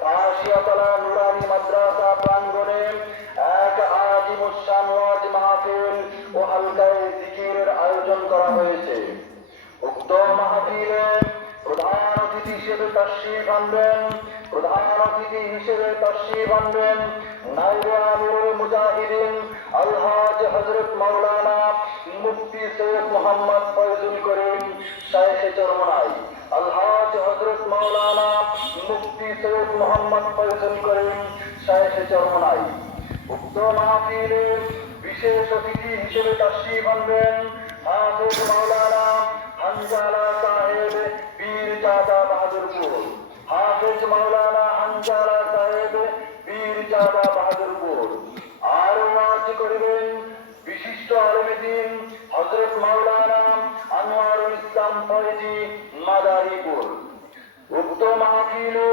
ফাঁসিয়াতলা নুরানি মাদ্রাসা প্রাঙ্গণে এক আজিমুস-শান ওয়াজ মাহফিল ও হালকায়ে জিকিরের আয়োজন করা হয়েছে। উক্ত মাহফিলে প্রধান অতিথি হিসেবে তশরিফ আনবেন নায়েবে আমিরুল মুজাহিদিন আলহাজ হযরত মাওলানা মুফতি সৈয়দ মুহাম্মদ ফয়জুল করিম শাইখে চরমনাই। আলহাজ হযরত মাওলানা মুফতি সৈয়দ মুহাম্মদ ফয়জুল করিম শাইখে চরমনাই। উক্ত মাহফিলে বিশেষ অতিথি হিসেবে তশরিফ আনবেন হাফেজ মাওলানা হানজালা সাহেব পীরজাদা বাহাদুরপুর। হাফেজ মাওলানা হানজালা সাহেব পীরজাদা বাহাদুরপুর। আর ওয়াজ করিবেন বিশিষ্ট আলেমে দ্বীন হযরত মাওলানা আনোয়ারুল ইসলাম ফয়জি মাদারীপুর। উক্ত মাহফিলে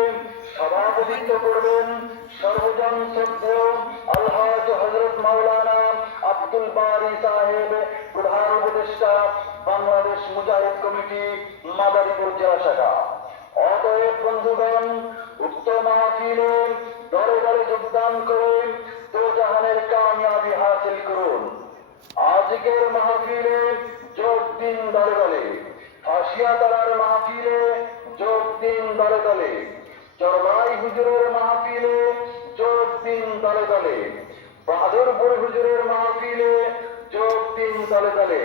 সভাপতিত্ব করবেন সর্বজন শ্রদ্ধেয় আলহাজ হযরত মাওলানা আব্দুল বারী সাহেব, প্রধান উপদেষ্টা, বাংলাদেশ মুজাহিদ কমিটি, মাদারীপুর জেলা শাখা। অতএব বন্ধুগণ, উক্ত মাহফিলে দলে দলে যোগদান করে দোজাহানের কামিয়াবি হাসিল করুন। আজকের মাহফিলে যোগ দিন দলে দলে, ফাঁসিয়াতলার মাহফিলে যোগ দিন দলে দলে, চরমাই হুজুরের মাহফিলে যোগ দিন দলে দলে, বাহাদুরপুর হুজুরের মাহফিলে যোগ দিন দলে দলে।